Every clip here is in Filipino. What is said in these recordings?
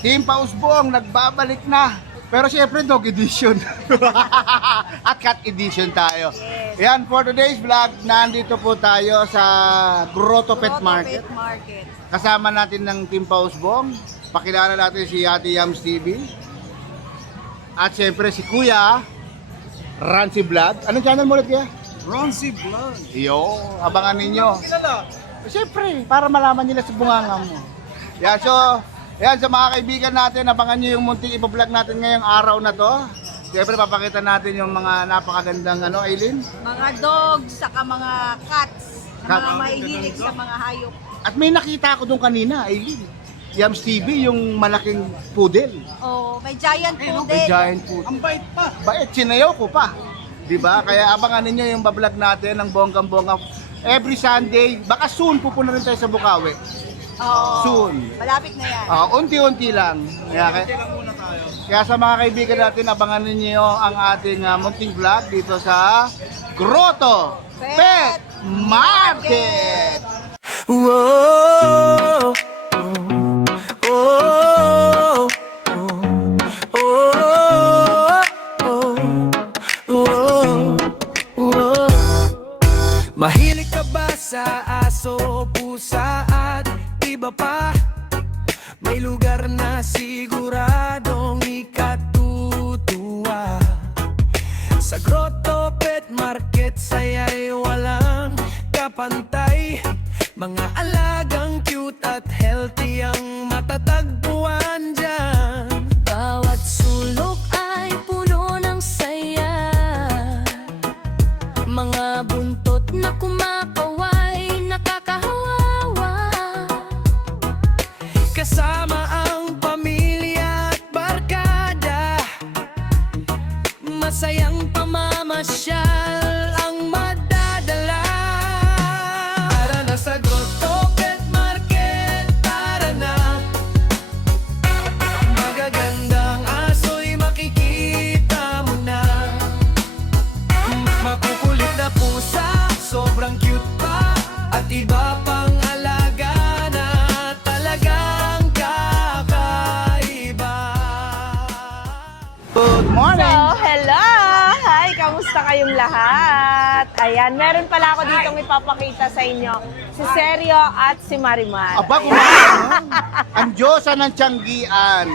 Team Pausbong, nagbabalik na. Pero syempre, dog edition. At cat edition tayo. Yes. Yan, for today's vlog, nandito po tayo sa Grotto Pet Market. Kasama natin ng Team Pausbong. Pakilala natin si Ate Yams TV. At syempre si Kuya Rancy Vlog. Anong channel mo ulit, Kuya? Rancy Vlog. Yo, abangan ninyo. Siyempre, para malaman nila sa bunganga mo. Yan, so, yan sa mga kaibigan natin, abangan nyo yung munting ipa-vlog natin ngayong araw na to. Siyempre, papakita natin yung mga napakagandang, Aileen? Mga dogs, saka mga cats, na Cat. mga mahihilig sa mga hayop. At may nakita ko doon kanina, Aileen. Yams TV, yung malaking poodle. Oh, may giant May poodle. giant poodle. Ang bait pa. Bait, sinayaw ko pa. Diba? Kaya abangan ninyo yung bablog natin ng bonggang-bongga. Every Sunday, baka soon pupunta rin tayo sa Bukawi. Oo. Soon. Malapit na yan. Unti-unti lang. Kaya sa mga kaibigan natin, abangan ninyo ang ating munting vlog dito sa Grotto Pet Market. Whoa, oh, oh, oh. Mahilig ka ba sa aso, pusa at iba pa? May lugar na siguradong ikatutuwa. Sa Grotto Pet Market, saya'y walang kapantay. Mga alagang cute at healthy ang matatagpuan dyan. Bawat sulok ay puno ng saya. Mga buntot na kumakaway, nakakahawawa. Kasama ang pamilya at barkada, masayang pamamasyal ang madadala. Tara na sa Grotto Pet Market, tara na. Magagandang aso'y makikita mo na. Makukulit na pusa, sobrang cute pa. At iba pang alaga na talagang kakaiba. Good morning! So, hello! Hi! Kamusta kayong lahat? Ayan, meron pala ako ditong ipapakita sa inyo. Si Sergio at si Marimar. Aba, kumain. Ang Diyosa ng Tianggian.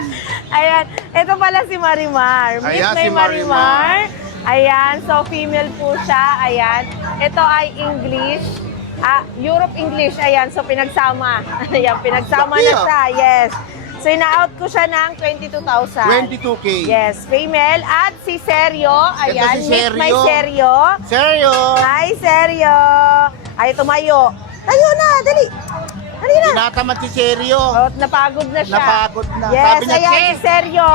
Ayan, ito pala si Marimar. Miss Ayan, na si yung Marimar. Marimar. Ayan, so female po siya. Ayan, ito ay English. Europe English. Ayan, so pinagsama. Ayan, pinagsama na Laki, siya. Yes. So, ina-out ko siya ng 22,000. 22K. Yes, female. At si Sergio. Ayan, si meet my Sergio. Sergio. Seryo! Hi, Sergio. Ay, tumayo. Tayo na, dali. Dali na. Tinatamad si Seryo. Oh, napagod na siya. Napagod na. Yes, Sabi niya, ayan "Che." si Sergio.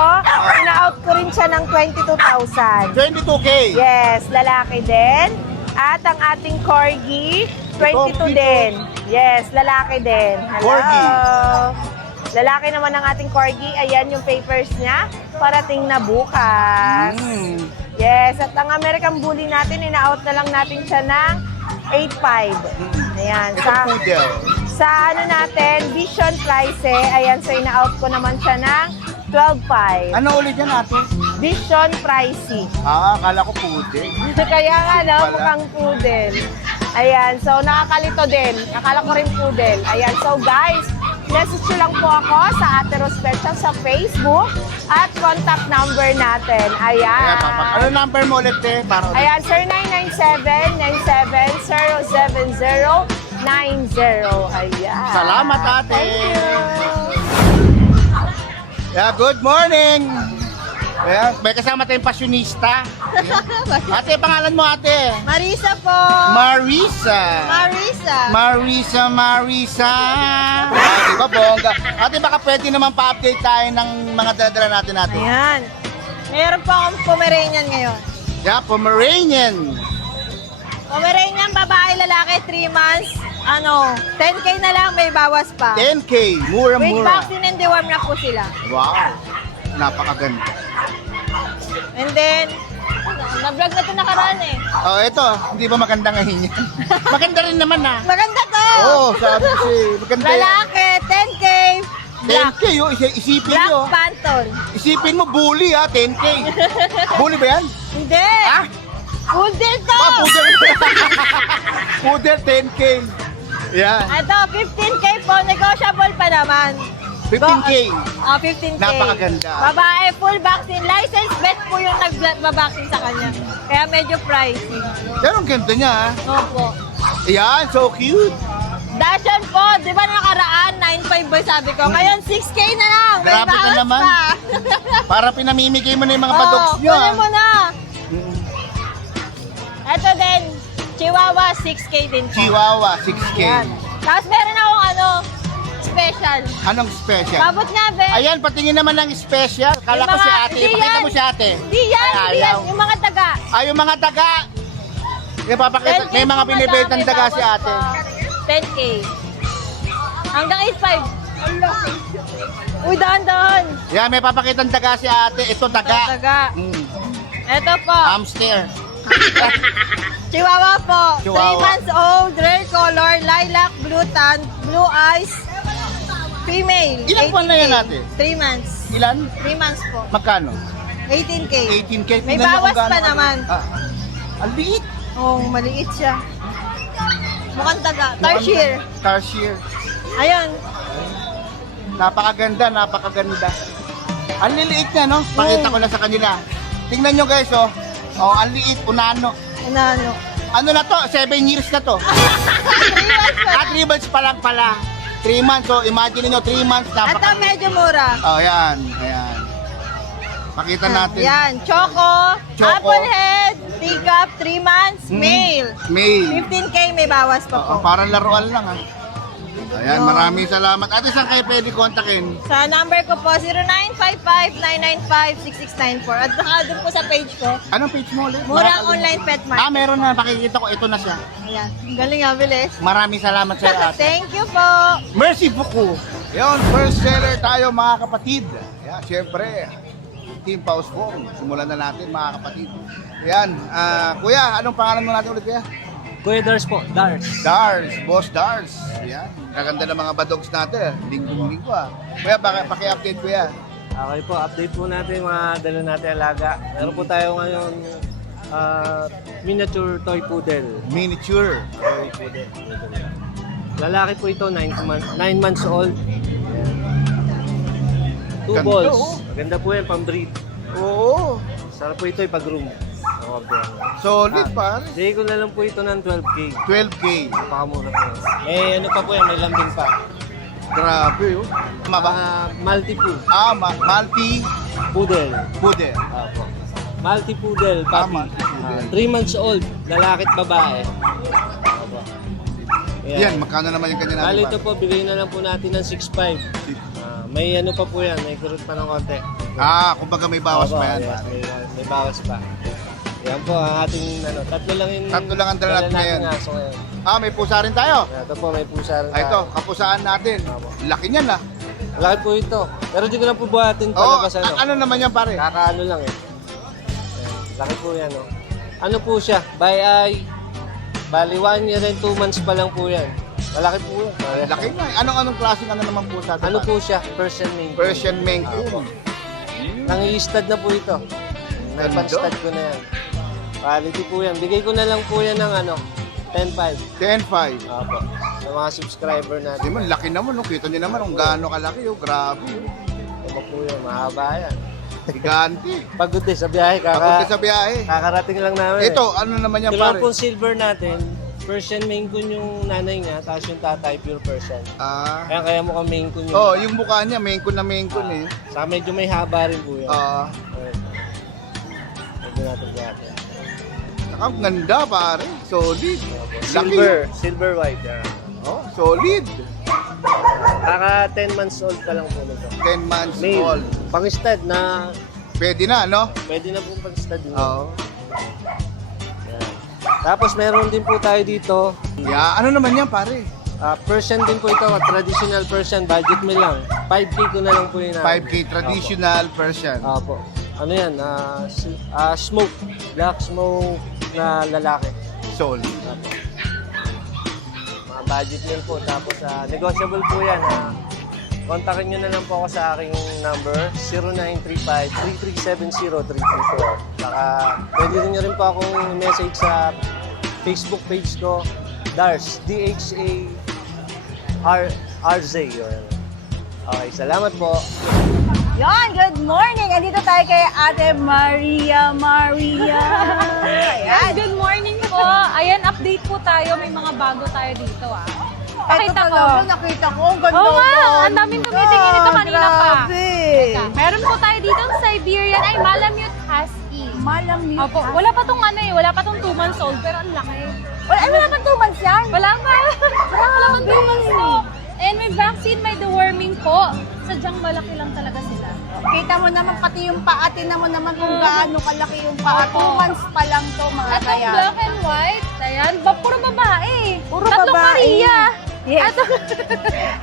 Ina-out ko rin siya ng 22,000. 22K. Yes, lalaki din. At ang ating Corgi, 22 Dito. din. Yes, lalaki din. Hello. Corgi. Lalaki naman ang ating Corgi. Ayan yung papers niya. Parating na bukas. Yes, at ang American Bully natin, ina-out na lang natin siya ng 8.5. Ayan. Ito poodle. Sa ano natin, Vision Price, ayan, so ina-out ko naman siya ng 12.5. Ano ulit yan, ate? Vision Pricey. Akala ko poodle. Kaya nga, no, Wala. mukhang poodle. Ayan, so nakakalito din. Akala ko rin poodle. Ayan, so guys, message nyo lang po ako sa Ate Ros Pet Shop sa Facebook at contact number natin. Kaya, ano Ayan. number mo ulit, te? Para ulit. Ayan, sir, 997-97-07090. Ayan. Salamat, ate. Thank you. Yeah, good morning! Ayan, may kasama tayong pasyonista. Ate, pangalan mo, ate? Marisa po. Marisa. Marisa. Diba, bongga? Ate, baka pwede naman pa-update tayo ng mga daladala natin natin. Ayan. Meron po akong Pomeranian ngayon. Yeah, Pomeranian. Pomeranian, babae, lalaki, 3 months. 10K na lang, may bawas pa. 10K, With mura-mura. vaccine and deworm na po sila. Wow, napakaganda. And then, na-vlog na ito nakaraan eh. Oh, ito, hindi ba maganda ngayon yan? Maganda rin naman, ah. Maganda to! Oo, sabi kasi, maganda yan. Lalaki, 10K. Black. 10K yun, isipin Black nyo. Phantom. Isipin mo, bully ha, 10K. Bully ba yan? Hindi. Ha? Poodle to. Poodle. Poodle 10K. Yan. Ito, 15K po. Negotiable pa naman. 15K. 15K. Napakaganda. Babae, full vaccine. License vet po yung nag-vaccine sa kanya. Kaya medyo pricey. Pero ang ganda niya ha. Opo. Yan, so cute. Dashan po, di ba nakaraan, 9.5 ba sabi ko? Ngayon, 6K na lang. May Grabe ka bawas naman. pa. Para pinamimigay mo na yung mga Oo, padoks niyo. kunin mo na. Mm. Ito din, Chihuahua, 6K din po. Chihuahua, 6K. Yan. Tapos meron akong special. Anong special? Babot nga, be. Ayan, patingin naman ng special. Kala Yung ko si mga- ate. hindi Pakita yan. mo si ate. Di yan, Ay, di yan. ayaw. Yung mga taga. Ay, yung mga daga. May mga binibentang daga si ate. 10K. Hanggang 8.5. Uy, dahan-dahan. Yan, may papakitang daga si ate. Ito daga. Taga. Mm. Ito po, Hamster. Chihuahua po. 3 Chihuahua. months old, rare color, lilac, blue tan, blue eyes, female. Ilang buwan na yan 18K. ate? 3 months. Ilan? 3 months po. Magkano? 18K. 18K. May Tingnan niyo bawas kung gaano pa kalaki. naman. Ang liit. Oh, maliit siya. Mukhang taga. Tarsier. Tarsier. Ayun. Napakaganda, napakaganda. Ang liliit niya, no? Pakita ko lang sa kanila. Tingnan nyo guys, oh. Oh, ang liit, unano. Ano? Ano na to? 7 years na to. 3 months pa lang pala. 3 months, so imagine nyo, 3 months Ito na. medyo mura. Oh, yan. Ayan. Pakita natin. Yan, Choco, Choco. Apple Head, Teacup, 3 months, Hmm. male. Male. 15K may bawas pa po. Oh, parang laruan lang, ha. Ayan, maraming salamat. Ate, saan kayo pwede kontakin? Sa number ko po, 0955-995-6694. At saka doon po sa page ko, Anong page mo ulit? Murang Online Pet Market. Meron na. Pakikita ko. Ito na siya. Ayan, galing nga, bilis. Maraming salamat sa ate. Thank you po. Merci beaucoup. Yon, first seller tayo mga kapatid. Yan, syempre, Team Pausbong. Simulan na natin mga kapatid. Yan, kuya, anong pangalan mo natin ulit kuya? Kuya Dars po, Dars. Dars, Boss Dars. Yan, kaganda ng mga badogs natin. Linggo-linggo ah. Kuya, paki-update kuya. Okay po, update po natin yung mga dala natin alaga. Meron po tayo ngayon miniature toy poodle. Miniature. Lalaki po ito, 9 months old. Ganda, 2 balls. oh. Maganda po yan, pang-breed. Oo. Sarap po ito ipag-groom. Solid pare. Bigay ko na lang po ito ng 12K. 12K. Napakamura po yan. May ano pa po yan, may lambing pa. Grabe oh. Tama ba? Multi po. Multi Poodle. Poodle. Apo. Multi poodle, puppy. multi-poodle. 3 months old, lalaki at babae. Apo. Yan, magkano naman yung kanya natin? Bali ito po, bigay na lang po natin ng 6.5. May ano pa po yan, may kurot pa ng konti. Kumbaga may bawas Opo, pa yan. yes, may bawas pa. Yan po ang ating ano, tatlo lang ang dala natin ngayon. ng aso ngayon. May pusa rin tayo. Ito po, may pusa rin. Ito, kapusaan natin. Opo. Laki niyan ah. Laki po ito. Pero di ko lang po buhatin Oo, palabas ano. ano naman yan pare? Kakaano lang eh. Ayan, laki po yan oh. Ano po siya? By eye. Bali 1 year and 2 months pa lang po yan. Malaki po yan. Laki na. Anong klaseng ano naman pusa? Ano po siya? Persian Maine. Persian Maine Coon. Nangi-stud na po ito. May Ganda. pan-stud ko na yan. Quality po yan. Bigay ko na lang po yan ng ano, 10.5. 10.5. Opo. Sa mga subscriber natin. Di man, laki naman. No? Kita niyo naman kung gaano kalaki. Oh. Grabe. Ito po yan. Mahaba yan. Gigante. Pagod din sa biyahe. Pagod ka sa biyahe. Kakarating lang namin. Ito, ano naman yan Ito lang pare? po silver natin. Persian Maine Coon yung nanay niya, tapos yung tatay pure Persian. Kaya mo Maine Coon yun. Yung mukha niya, Maine Coon na Maine Coon eh. Sa medyo may haba rin po yan. Okay. Medyo natin natin. Ang ganda pare. Solid. Silver white. Yeah. Solid. Kaka 10 months old pa lang po nito. 10 months Male. old. Pang-stud na, Pwede na, no? pwede na po pang-stud yun. Oo. Yan. Tapos meron din po tayo dito, Yeah, ano naman yan pare? Persian din po ito, traditional Persian, budget meal lang. 5K ko na lang po yun. 5K traditional Persian. Apo. Ano yan? Smoke. Black smoke na lalaki. Solid. Apo. Mga budget meal po. Tapos negotiable po yan. kontakin nyo na lang po ako sa aking number, 0935-3370-334. Saka pwede nyo rin po akong message sa Facebook page ko, Dars, D-H-A-R-Z. Okay, salamat po. Yon, good morning! Andito tayo kay Ate Maria. Ayan, good morning po. Ayan, update po tayo. May mga bago tayo dito Pakita ko. Nakita ko. Ang ganda. Oo nga, ang daming tumitingin ito kanina pa. Grabe. Meron po tayo dito ng Siberian ay Malamute Husky. Malamute. Opo, wala pa tong wala pa tong 2 months old, pero ang laki. Wala pang 2 months yan. Wala pa. Wala pang 2 months po. And may vaccine, may deworming po. Sadyang malaki lang talaga sila. Kita mo naman pati yung paa. Tingnan mo naman kung gaano kalaki yung paa. 2 Opo. months pa lang to mga At kaya. black and white, ayan, puro babae. Puro Tatlong babae. Maria. Yes.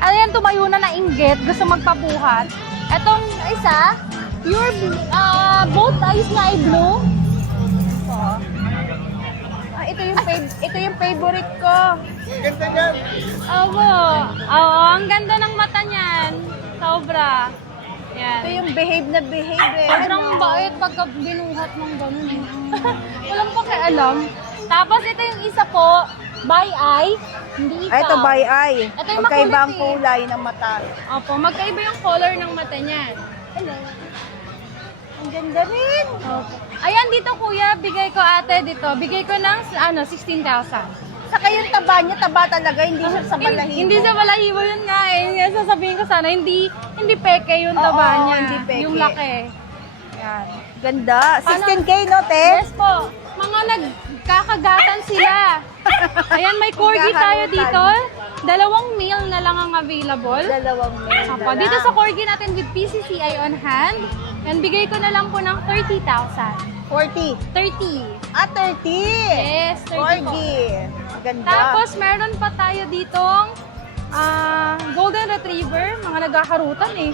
Ayan, tumayo na na inggit, gusto magpabuhat. Etong isa, pure both eyes na ay blue. Ito yung favorite ko. Ganda dyan. Oo, ang ganda ng mata niyan. Sobra. Yan. Ito yung behave na behave eh. Sobrang bait pagka binuhat ng ganun. Walang pakialam. Tapos ito yung isa po, by eye, hindi ikaw. Ito by eye. Ito yung Magkaiba ang makulit eh. kulay ng mata. Opo, magkaiba yung color ng mata niyan. Hello. Ang ganda rin. Opo. Ayan dito kuya, bigay ko ate dito. Bigay ko ng 16,000. Saka yung taba niya, taba talaga. Hindi siya sa balahibo. Hindi sa balahibo yun nga eh. Yung sasabihin ko sana, hindi peke yung taba Oo, niya. hindi peke. Yung laki. Yan. Ganda. Paano? 16K no, te? Yes po. Mga nagkakagatan sila. Ayan, may corgi tayo dito. 2 male na lang ang available. 2 male Opo, na dito lang. sa corgi natin with PCCI on hand. And bigay ko na lang po ng 30,000. 40. 30. 30. Yes, 30 po. Corgi. Ganda. Tapos meron pa tayo ditong Golden Retriever, mga nagkakarutan eh.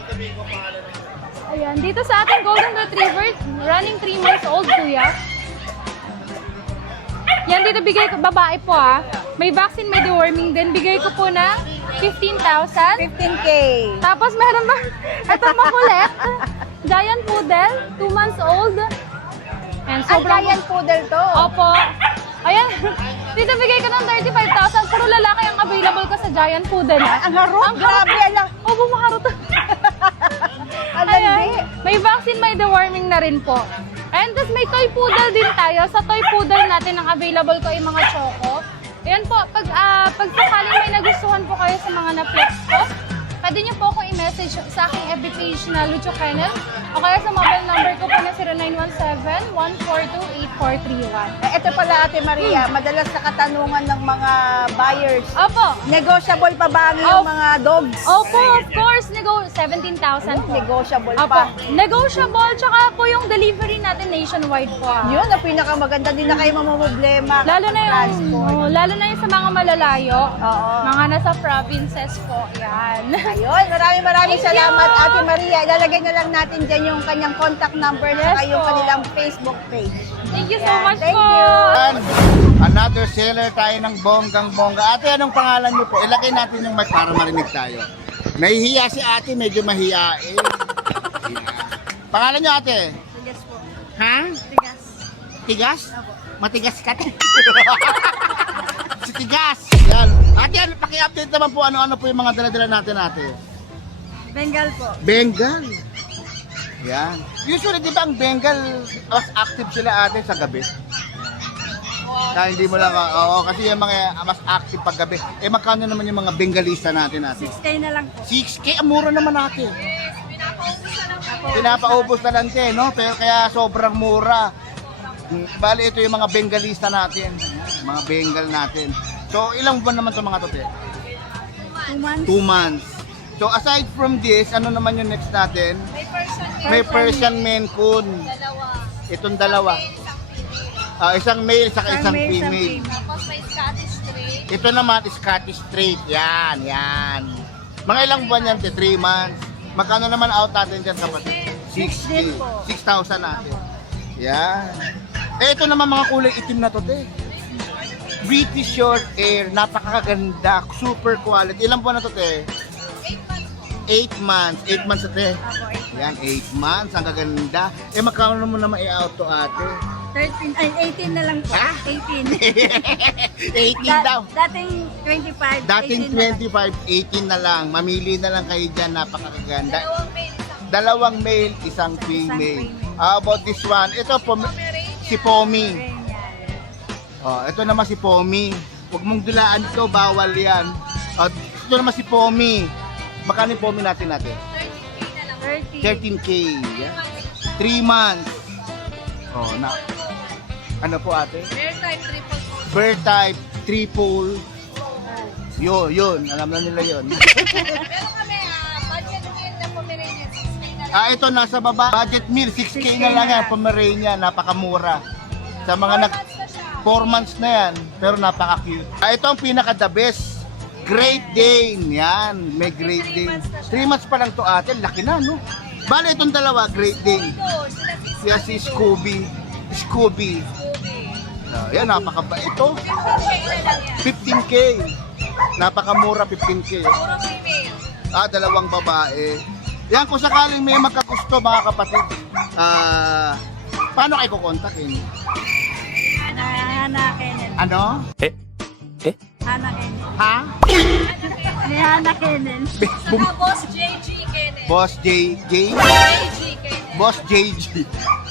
Ayan, dito sa ating Golden Retriever, running 3 months old kuya. Yan dito bigay ko, babae po May vaccine, may deworming din. Bigay ko po ng 15,000. 15K. Tapos meron ba, ito makulit. Giant Poodle, 2 months old. And Ang giant poodle to. Opo. Ayan, dito bigay ko ng 35,000. Puro lalaki ang available ko sa Giant Poodle. Ang harap. Grabe. Alang. Opo, maharot. Alandi. May vaccine, may deworming na rin po. And tapos may toy poodle din tayo. Sa toy poodle natin ang available ko ay mga choco. Ayan po, pag sakaling may nagustuhan po kayo sa mga na-flex ko, pwede niyo po akong i-message sa aking FB page na Lucho Kennel o kaya sa mobile number ko po na 0917-142-8431. Ito pala, Ate Maria, madalas na katanungan ng mga buyers. Opo. Negotiable pa ba ang iyong mga dogs? Opo, of course. 17,000 po. Negotiable Opo. pa. Negotiable. Tsaka po yung delivery natin nationwide po. Yun, ang pinakamaganda. Hindi na kayo mamumblema. Lalo na Transport. lalo na yung sa mga malalayo. Oo. Mga nasa provinces po. Yan. Ayun, maraming Thank salamat, you. Ate Maria. Ilalagay na lang natin dyan yung kanyang contact number Yes at yung po. kanilang Facebook page. Thank you so Yan, much thank po. you. And another seller tayo ng bonggang-bongga. Ate, anong pangalan niyo po? Ilagay natin yung mic para marinig tayo. Nahihiya si ate, medyo mahiyain. Pangalan niyo, ate? Tigas po. Ha? Tigas. Tigas? Matigas ka te. Si Tigas. Yan. Ate, paki-update naman po ano-ano po yung mga dala-dala natin, ate. Bengal po. Bengal. Yan. Usually, di ba ang Bengal, mas active sila ate sa gabi? Kaya hindi mo lang, oo, kasi yung mga mas active pag gabi. Eh, magkano naman yung mga Bengalista natin ate? 6K na lang po. 6K, ang mura naman ate. Pinapaubos na lang te, no? Pero kaya sobrang mura. Bali, ito yung mga Bengalista natin. Mga Bengal natin. So, ilang buwan naman itong mga to, te? 2 months. 2 months. So, aside from this, ano naman yung next natin? May Persian Maine Coon. Itong dalawa. Isang male saka isang female. Tapos may Scottish Straight. Ito naman, Scottish Straight. Yan, yan. Mga ilang buwan yan, 3 months. Magkano naman out natin dyan kapatid? 6K. 6,000 natin. Yan. Eh, ito naman mga kulay itim na to, te. British Short Hair. Napakaganda. Super quality. Ilang buwan na to, te? 8 months. 8 months ate. Ako, Yan, 8 months. Ang gaganda. Eh, magkano mo naman i-out to ate? 18 na lang po. Ha? 18. 18 daw. Dating 25. Dating 18 na lang. 25, 18 na lang. Mamili na lang kayo dyan. Napakaganda. Dalawang male, isang female. How about this one? Ito, si Pomi. Ayan. Oh, ito naman si Pomi. Huwag mong dulaan ito, bawal yan. Ito naman si Pomi. Magkano yung Pomi natin? 30. 13K. 3 months. Oh, na. Ano po ate? Bear type, triple. Yun. Alam na nila yun. Ito nasa baba. Budget meal, 6K na lang yan. Pomeranian, napakamura. Sa mga 4 months na yan, pero napaka-cute. Ito ang pinaka-the best. Great Dane. Yan, may Great Dane. 3 months pa lang to ate, laki na no? Bale itong dalawa, Great Dane. Siya si Scooby. Yan, napakaba. Ito, 15K. Napakamura, 15K. Dalawang babae. Yan, kung sakaling may magkagusto mga kapatid, paano kayo kukontakin? Hana Kennel. Ano? Hana Kennel. Ha? Ni Hana Kennel. Boss JJ? Boss JJ.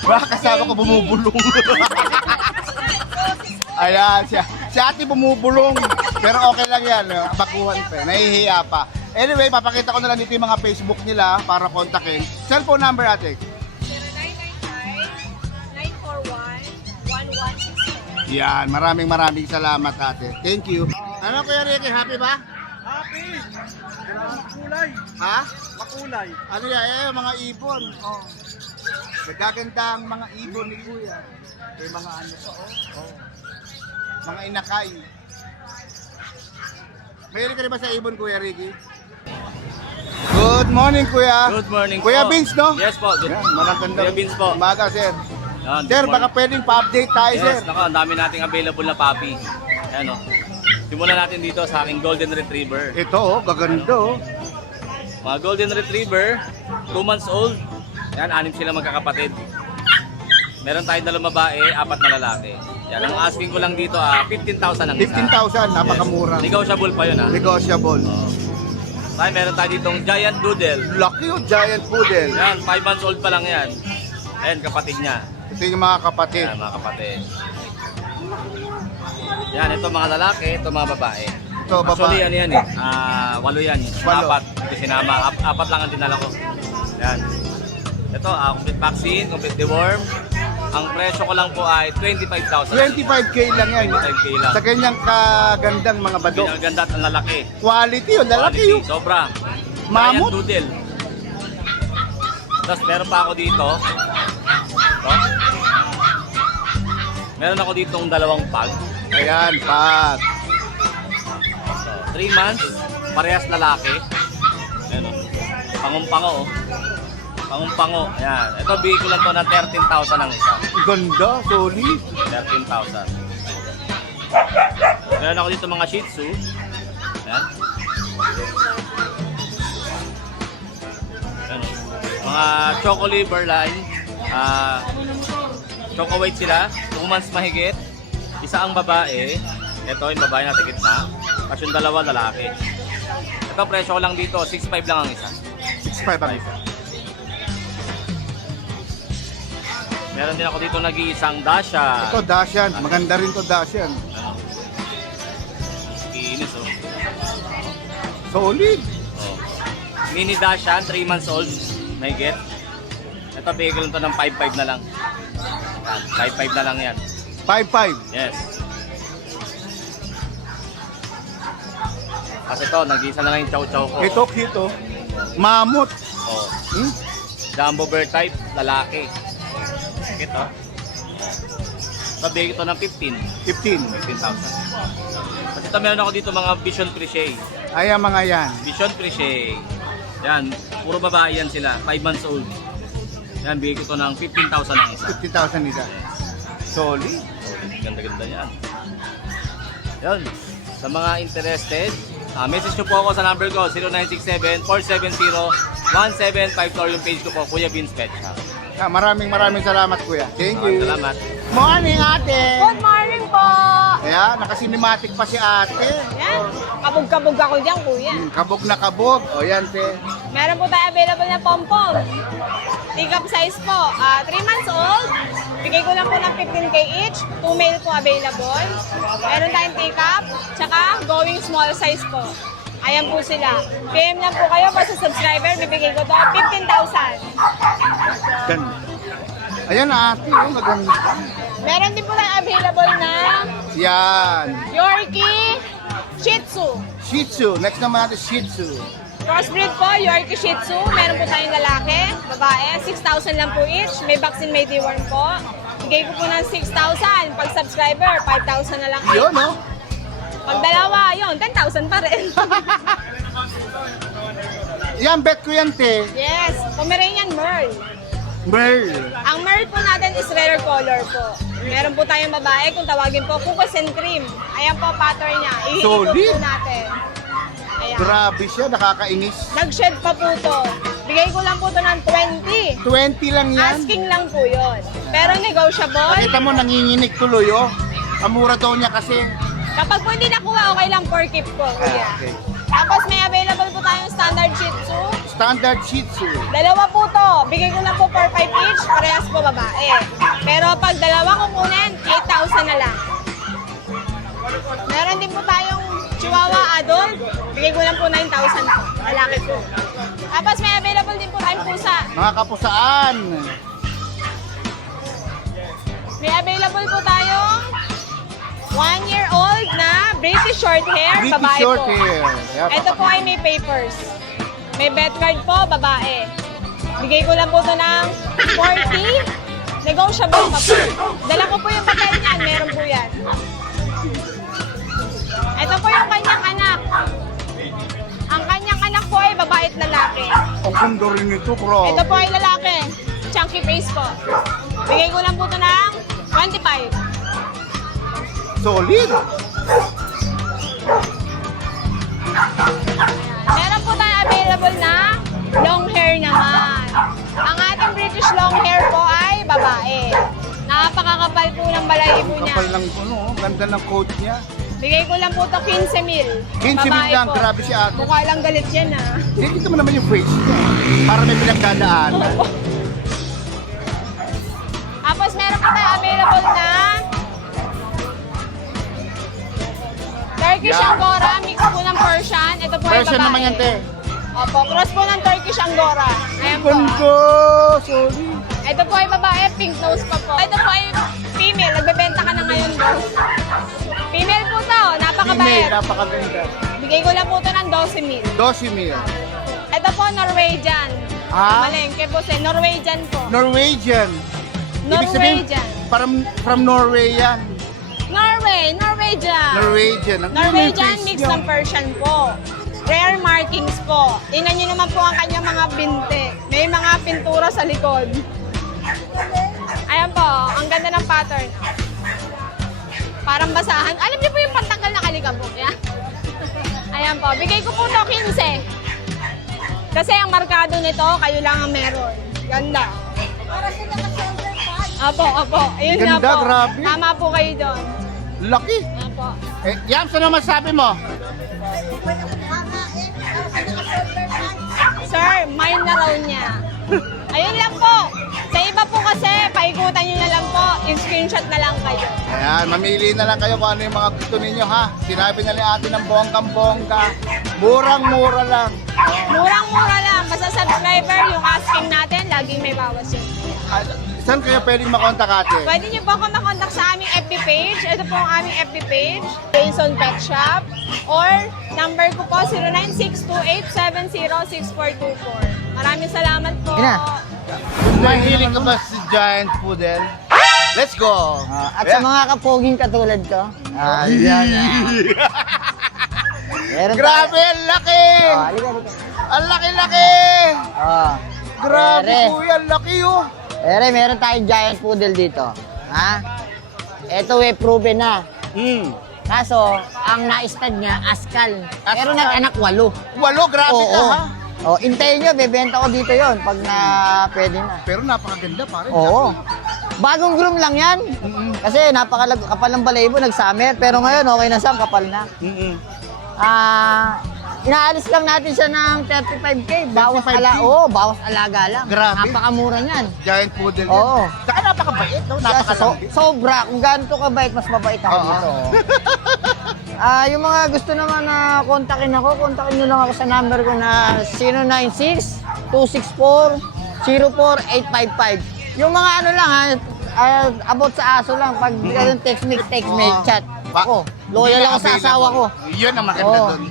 Baka kasama ko bumubulong. Ayan, si ate bumubulong. Pero okay lang yan. Bakuhan pa. Nahihiya pa. Anyway, papakita ko na lang dito yung mga Facebook nila para kontakin. Cellphone number ate. 0995-941-1167. Yan, maraming salamat ate. Thank you. Ano Kuya Ricky, happy ba? Happy! Makulay! Ha? Makulay! Ano yan? Mga ibon. Oh. Nagaganda ang mga ibon ni Kuya. May mga ano pa, oh. Mga inakay. Mayroon ka rin ba sa ibon, Kuya Ricky? Good morning, Kuya. Good morning Kuya po. Vince, no? Yes po. Good. Yan, magandang Kuya Vince po. umaga, sir. Yan, Sir, good baka morning. pwedeng pa-update tayo, sir. Yes, nako, ang dami nating available na puppy. Ayan o. Simulan natin dito sa aking Golden Retriever. Ito, oh, gaganda, oh. Mga Golden Retriever, 2 months old. Yan, 6 sila magkakapatid. Meron tayong 2 babae, 4 na lalaki. Yan, ang asking ko lang dito, 15,000 ang isa. 15,000, napakamura. Yes. Negotiable pa yun, ha. Negotiable. Tayo, meron tayo ditong Giant Doodle. Lucky, oh, giant poodle. Yan, 5 months old pa lang yan. Ayan, kapatid niya. Ito yung mga kapatid. Yan, mga kapatid. Yan, ito mga lalaki, ito mga babae. Ito, Actually, baba. ano yan eh, 8 yan. 8. 4, ito sinama. 4 lang ang dinala ko. Yan. Ito, complete vaccine, complete deworm. Ang presyo ko lang po ay 25,000. 25K lang yan. 25K lang. Sa ganyang kagandang mga badok. Ang ganda at ang lalaki. Quality yun, lalaki Quality, yun. sobra. Mammoth? Giant Doodle. Tapos meron pa ako dito. Ito. Meron ako ditong 2 pag. Ayan, pag. So, 3 months, parehas lalaki. Ayan o. Pangumpango o. Pangumpango. Ayan. Ito, bigay ko lang to na 13,000 ang isa. Ganda, solid. 13,000. Meron ako dito mga Shih Tzu. Ayan. Ayan o. Mga Choco Liver line. Choco weight sila. 2 months mahigit. Isa ang babae. Ito yung babae na tigit na. Tapos yung 2 lalaki. Ito presyo ko lang dito. 6,500 lang ang isa. 6.5 ang isa. Meron din ako dito nag-iisang Dasha. Ito, Dashan. Maganda rin to Dashan. Kinis oh. Solid. Oh. Mini Dashan, 3 months old. Mahigit. Ito bigay ko lang to ng 5,500 na lang. 5,500 na lang yan. 5.5. Yes. Kasi ito, nag-iisa na lang yung chow chow ko. Ito, cute, oh. Mammoth. Oh. Hmm? Jumbo bear type, lalaki. Ito. Ito, bigay ito ng 15. 15,000. Kasi ito meron ako dito mga Vision Prichet. Ayan mga yan. Vision Prichet. Yan, puro babae yan sila, 5 months old. Yan, bigay ko ito ng 15,000 ang isa. 50,000 isa. Solid. Ganda-ganda yan. Yan. Sa mga interested, Message nyo po ako sa number ko, 0967-470-1754 yung page ko po, Kuya Vince Pet Shop. Maraming salamat kuya. Thank you. Salamat. Morning ate. Good morning po! Ayan, nakasinematic pa si ate. Yan, kabog-kabog ako dyan, kuya. Kabog na kabog. O yan te. Meron po tayo available na pom-pom. Take-up size po. 3 months old. Bigay ko lang po ng 15K each. 2 male po available. Meron tayong take-up. Tsaka going small size po. Ayan po sila. PM lang po kayo basta subscriber. Bibigay ko to 15,000. Ganda. Ayan ate, oh, maganda. Meron din po tayo available na Yan. Yorkie Shih Tzu. Shih Tzu. Next naman natin Shih Tzu. Crossbreed po, Yorkie Shih Tzu. Meron po tayong lalaki, babae. 6,000 lang po each. May vaccine, may deworm po. Bigay ko po ng 6,000. Pag subscriber, 5,000 na lang each. Yun, no? Pag dalawa, yun, 10,000 pa rin. Yan, bet ko yan te. Yes, Pomeranian Merl. Merl. Ang Merl po natin is rare color po. Meron po tayong babae, kung tawagin po, Cookies and Cream. Ayan po pattern niya. Ihihigop Solid. po natin. Ayan. Grabe siya, nakakainis. Nag-shed pa po to. Bigay ko lang po to ng 20. 20 lang yan. Asking lang po yun. Pero negotiable. Nakita mo, nanginginig tuloy, oh. Amura daw niya kasi. Kapag po hindi nakuha, okay lang for keep po, kuya. Okay. Tapos may available po tayong standard Shih Tzu. Standard Shih Tzu. Dalawa po to. Bigay ko lang po for 5 each. Parehas po babae. Pero pag dalawa kukunin, 8,000 na lang. Meron din po tayong Chihuahua adult. Bigay ko lang po 9,000 po. Malaki po. Tapos may available din po tayong pusa. Mga kapusaan. May available po tayong 1-year-old na British short hair, British babae short po. hair. Yep. Ito po ay may papers. May vet card po, babae. Bigay ko lang po ito ng 40. Negotiable pa po. Dala ko po yung papel niyan, meron po yan. Ito po yung kanyang anak. Ang kanyang anak po ay babae at lalaki. Ang ganda rin ito, bro. Ito po ay lalaki. Chunky face po. Bigay ko lang po ito ng 25. Solid. Meron po tayo available na long hair naman. Ang ating British long hair po ay babae. Napakakapal po ng balahibo niya. Kapal lang, ano, ganda ng coat niya. Bigay ko lang po ito 15,000. 15 Babae lang, po. grabe si ate. Mukha lang galit yan ah. Dito mo naman yung face niya. Para may pinagdadaanan. Tapos meron po tayo available na Turkish Yeah. Angora, mix po ng Persian. Ito po ay Version babae. naman yan, te. Opo, cross po ng Turkish Angora. Ayan po. Ganda. Solid. Ito po ay babae, pink nose pa po. Ito po ay female, nagbebenta ka na ngayon, boss. Female po to, Female, napakabait. napakaganda. Bigay ko lang po to ng 12,000. 12,000. Ito po, Norwegian. Ah? Malengke po siya, Norwegian po. Norwegian. Ibig sabihin, Norwegian. from Norway yan. Norwegian. Norwegian. Ang Norwegian face mix niya. ng Persian po. Rare markings po. Tingnan nyo naman po ang kanyang mga binte. May mga pintura sa likod. Ayan po, ang ganda ng pattern. Parang basahan. Alam niyo po yung pantanggal na kalikabok, yan? Ayan po, bigay ko po ito 15. Kasi ang markado nito, kayo lang ang meron. Ganda. Opo. Ayun nga Ganda, po. grabe. Tama po kayo doon. Laki. Opo. Yams, ano masabi mo? Sir, mine na raw niya. Ayun lang po. Sa iba po kasi, paikutan nyo na lang po. Screenshot na lang kayo. Ayan, mamili na lang kayo kung ano yung mga gusto ninyo, ha? Sinabi na ni ate ng bonggang-bongga. Murang-mura lang. Murang-mura lang. Basta subscriber, yung asking natin, laging may bawas yun. Saan kayo pwedeng makontak ate? Pwede nyo po ako makontak sa aming FB page. Ito po ang aming FB page, Jason Pet Shop. Or, number ko po, 0962-870-6424. Maraming salamat po. Mahilig ka ba si Giant Poodle? Let's go! At sa mga kapoging katulad ko, yan. Meron Grabe, ang laki! Halika. Ang laki-laki! Grabe Ere. kuya, ang laki oh! Meron tayong giant poodle dito. Ha? Ito proven na. Kaso, ang na-stud niya, Askal. Pero Askal. nag-anak 8. 8, grabe ka ha. Oh, intayin nyo, bebenta ko dito yon pag na pwede na. Pero napakaganda pare. Oo. Bagong groom lang yan. Kasi kapal ng balayibo, nag-summer. Pero ngayon, okay na siya, kapal na. Inaalis lang natin siya ng 35K. Bawas 35K? bawas alaga lang. Grabe. Napakamura niyan. Giant poodle. Oo. Saka napakabait, no? Napakalambing. Sobra. Kung gaano to kabait, mas mabait ako Oo. dito. Yung mga gusto naman na kontakin nyo lang ako sa number ko na 096-264-04855. Yung mga ano lang about sa aso lang. Pag text me, chat. Ako, loyal ako sa asawa ko. Yun ang maganda Oo. doon.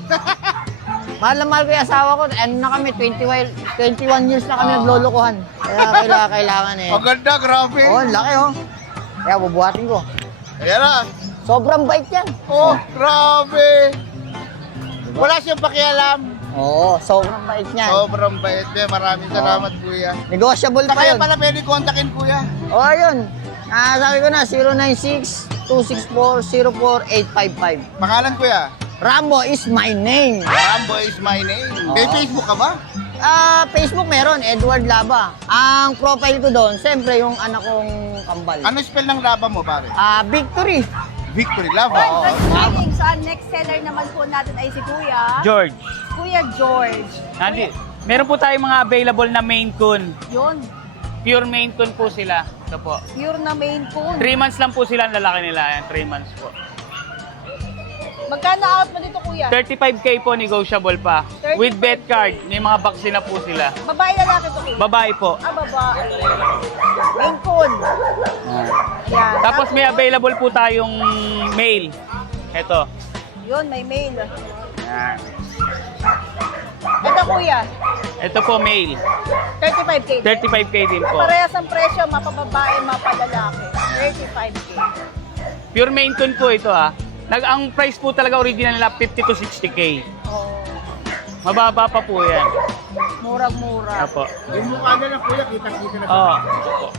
Mahal na mahal ko yung asawa ko. Ano na kami, 21 years na kami naglolokohan. Kaya kailangan eh. Maganda, grabe. Oo, ang laki oh. Kaya bubuhatin ko. Ayan na. Sobrang bait yan. Oh, grabe. Wala siyang pakialam. Oo, sobrang bait niyan. Sobrang bait. Maraming salamat, kuya. Negotiable Sa pa kaya yun. pala pwede kontakin, kuya. Oo, ayun. Sabi ko na, 096-264-04855. Pangalan, kuya? Rambo is my name. Rambo is my name. May Facebook ka ba? Facebook meron, Edward Laba. Ang profile ko doon, siyempre yung anak kong kambal. Ano spell ng laba mo, pare? Victory. Victory Laba. Oo. Morning. So, ang next seller naman po natin ay si Kuya. George. Kuya George. Meron po tayong mga available na Maine Coon. Yun. Pure Maine Coon po sila. Ito po. Pure na Maine Coon. 3 months lang po sila ang lalaki nila. Ayan, 3 months po. Magkano out mo dito, Kuya? 35K po, negotiable pa. 35K. With vet card. May mga vaccine na po sila. Babae lalaki to, Kuya? Babae po. Babae. Maine Coon. Yan. Tapos may available po tayong male. Ito. Yun, may male. Ayan. Ito, Kuya. Ito po male. 35K. 35K din po. Parehas ang presyo, mapababae, mapalalaki. 35K. Pure Maine Coon po ito ha. Ang price po talaga original nila 50 to 60K. Oh, Mababa pa po yan. murang-mura. Apo. Yung mukha na lang, kuya. Kita-kita na. Oo. Opo.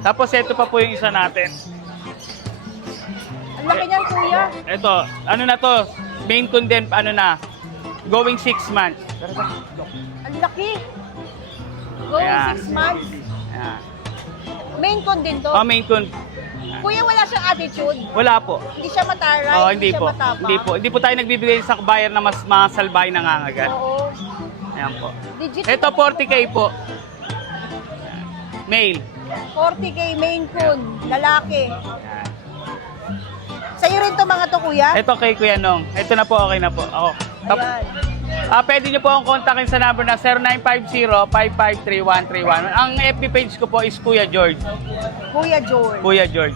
Tapos ito pa po yung isa natin. Ang laki niyan, Kuya. Ito, ano na to? Maine Coon din, ano na? Going 6 months. Ang laki. Going Ayan. 6 months. Ayan. Maine Coon din to. Oh, Maine Coon. Kuya, wala siyang attitude. Wala po. Hindi siya mataray. Oh, hindi siya po. matapang. Hindi po. Hindi po tayo nagbibigay sa buyer na mas masalbay nangangagat. Oo. Ayan po. Legit. Ito 40K po. Male. 40K Maine Coon. Lalaki. Ayan. Sa'yo rin to mga to, Kuya? Ito kay Kuya Nong. Ito na po, okay na po. Ako. Ayan. Pwede niyo po akong kontakin sa number na 0950-553-131. Ang FB page ko po is Kuya George. Kuya George. Kuya George.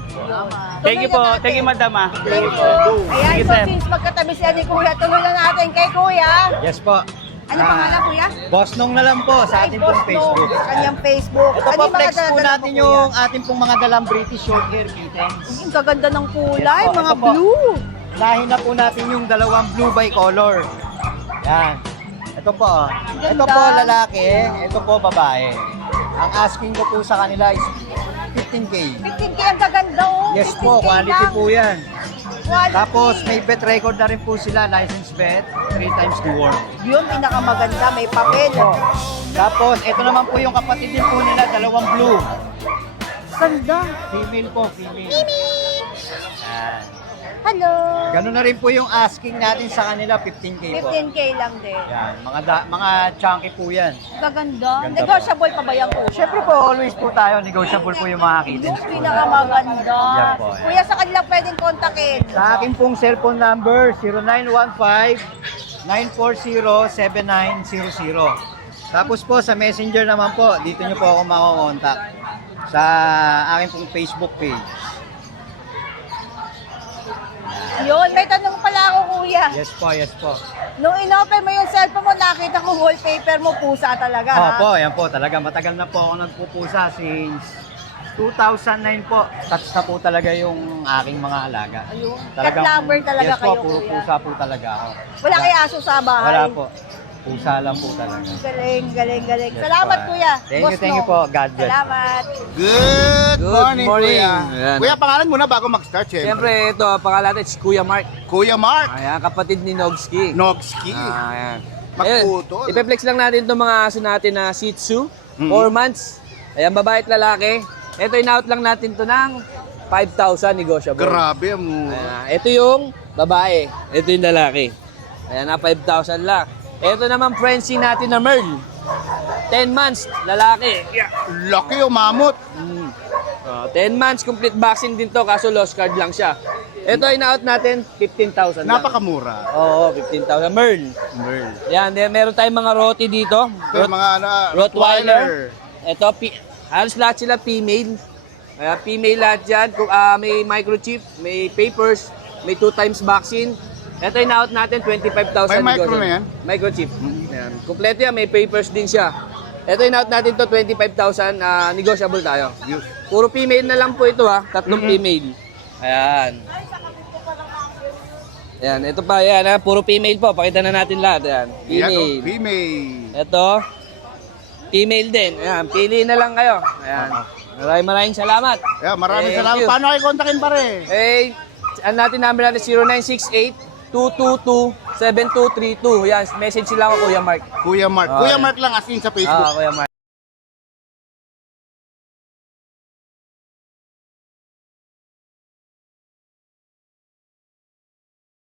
Thank you po. Thank you, madam. Thank you. Ayan, Sige, so sir. since magkatabi siya ni Kuya, tuloy na natin kay Kuya. Yes po. Ano pangalan, Kuya? Boss Nong na lang po sa ating pong Facebook. Kanyang Facebook. Ito Ano po, yung mga flex po dala-dala natin mo, yung Kuya? ating pong mga dalang British Shorthair Kittens. Ang gaganda ng kulay, Yes po, mga ito po. blue. Unahin na po natin yung dalawang blue bicolor. Yan. Ito po. Ito po lalaki, ito po babae. Ang asking ko po sa kanila is 15K. 15K ang gaganda, oh. Yes po, 15K quality lang. po yan. Quality. Tapos may vet record na rin po sila, license vet, 3 times deworm. Yun, pinakamaganda, may papel. Tapos ito naman po yung kapatid din po nila, dalawang blue. Ganda. Female po, female. Yan. Hello. Ganun na rin po yung asking natin sa kanila, 15K po. 15K lang din. Yan, mga chunky po yan. Gaganda. Ganda Negotiable pa ba yan, Kuya? Siyempre po, always po tayo, negotiable po yung mga kittens Yung po. pinakamaganda. Yan po, yan. Kuya, sa kanila pwedeng kontakin. Sa akin pong cellphone number, 0915-940-7900. Tapos po sa messenger naman po, dito nyo po ako makakontak sa akin pong Facebook page. Yun, may tanong pala ako, Kuya. Yes po, yes po. Nung inopen mo yung cellphone mo, nakita ko wallpaper mo, pusa talaga, ha? Opo, yan po talaga. Matagal na po ako nagpupusa since 2009 po. Touch na po talaga yung aking mga alaga. Ayun. Cat lover talaga yes kayo, po, puro Kuya. pusa po talaga ako. Wala kay aso sa bahay? Wala po. Pusa lang po talaga. Galing, galing, galing. Yes, Salamat, po. kuya. Thank Boss you, thank you Nong. po. God bless. Salamat. Good morning, Kuya. Ayan. Kuya, pangalan muna bago mag-start, syempre. Siyempre, ito, pangalan natin si Kuya Mark. Kuya Mark Ayan, kapatid ni Nogski. Nogski. Ayan. Magputol. Ipe-flex lang natin itong mga aso natin na Shih Tzu. 4 months. Ayan, babae at lalaki. Ito, in-out lang natin to ng 5,000 negotiable. Grabe, mo. Ayan, ito yung babae. Ito yung lalaki. Ayan na, 5,000 lang. Ito naman, Frenchie natin na Merl. 10 months, lalaki. Yeah. Laki yung mamut. 10 months, complete vaccine din to, kaso lost card lang siya. Ito, in-out natin, 15,000 lang. Napakamura. Oo, 15,000. Merl. Yan, then meron tayong mga roti dito. Ito yung mga ano, Rottweiler. Ito, halos lahat sila female. Female lahat yan. May microchip, may papers, may 2 times vaccine. Ito in-out natin, 25,000. May micro na yan? Microchip. Yan. Kompleto yan, may papers din siya. Ito in-out natin to 25,000, negotiable tayo. Yes. Puro female na lang po ito ha, 3 female. Ayan. Ayan, ito pa, yan ha, puro female po. Pakita na natin lahat. Ayan, Yan, oh, female. female. Ito, female din. Ayan, pili na lang kayo. Ayan. Maraming salamat. Yeah, maraming Thank salamat. you. Paano kayo kontakin pare? Eh, ano natin number natin, 0968-222-7232. Yan, message lang ako, Kuya Mark. Kuya Mark. Oh, Kuya yeah. Mark lang as in sa Facebook. Kuya Mark.